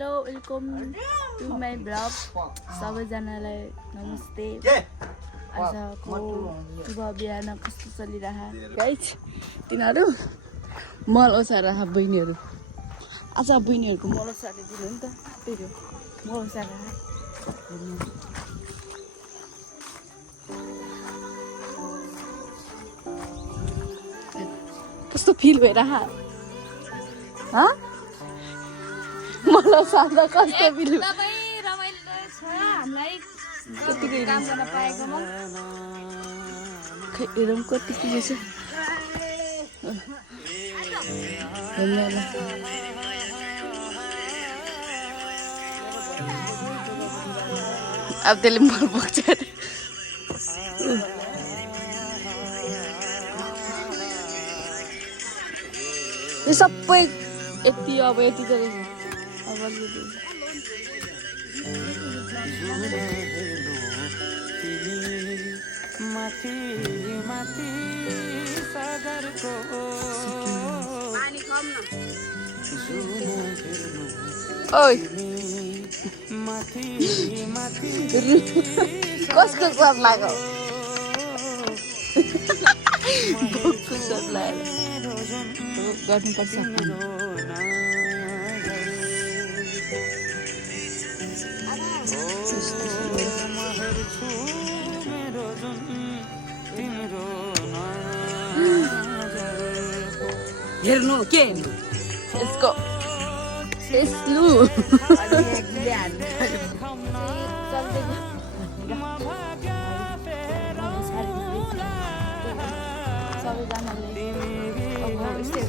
hello welcome to my blog सबैजनालाई नमस्ते आजको शुभ बिहान कस्तो चलिरहेको गाइस तिनीहरू मल ओसार बहिनीहरू आज बहिनीहरूको मल ओसारे दिनु नि त त्यही हो मल ओसार कस्तो फिल भइरह मलाई सादा कस्तो फिल रमाइलो छ हामीलाई काम गर्न पाएकोमा हेरौँ कति पुगेछ अब त्यसले मल बोक्छ यो सबै यति अब यति त रहेछ अब माथि माथि सागरको ओइ माथि माथि कसको स्वाद लाग्यो भोकको स्वाद लाग्यो गर्नुपर्छ हेर्नु के यसको यसलु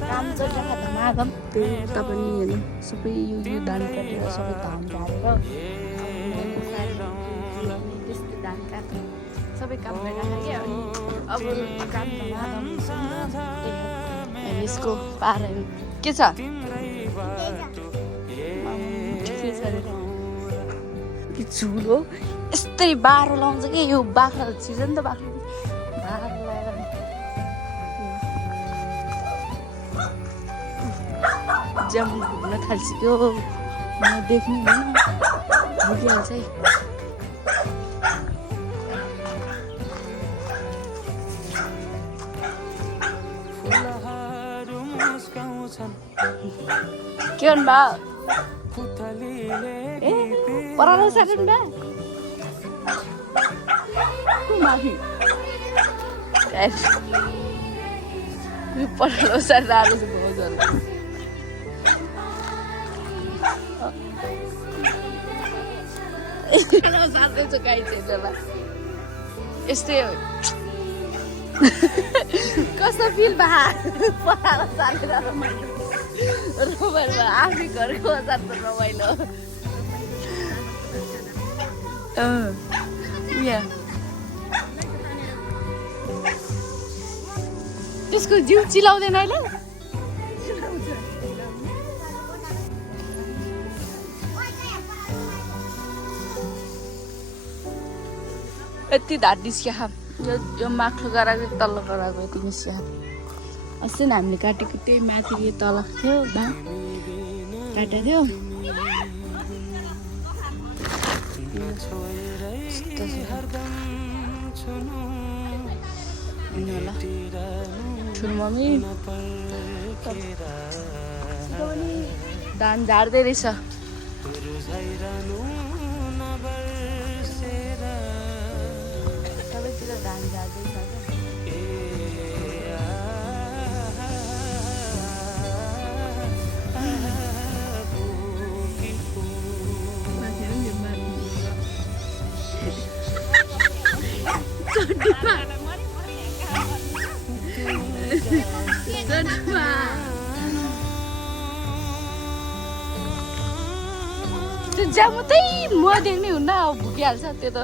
काम चलिरहेको त्यही पनि हेर्नु सबै यो धान काटेर सबै धान झारेर त्यस्तो धान काट्नु सबै काम गरिरहेको क्या अब काम यसको पाराहरू के छ झुल हो यस्तै बाह्रो लाउँछ कि यो बाख्रा सिजन त बाख्रा बाह्रो लगाएर जम घुम्न थाल्छियो म देख्नु भुलिहाल्छ है के गर्नु भयो ए परालो सार्नु बा माथि परालो सारेर आएको छ भोजन सार्दैछु गाई चाहिँ यस्तै हो कस्तो फिल भा परालो सारेर रमाइलो आफै घरको अचार त रमाइलो त्यसको जिउ चिलाउँदैन अहिले यति धार निस्क्या यो माथिल्लो गराएको तल्लो गराएको यति निस्क्या अस्ति नै हामीले काटेको त्यही माथि तल थियो धान काटेको थियो ठुलो मम्मी धान झार्दै रहेछ सबैतिर धान झार्दैछ जामुतै म देख्ने हुन्न भुकिहाल्छ त्यो त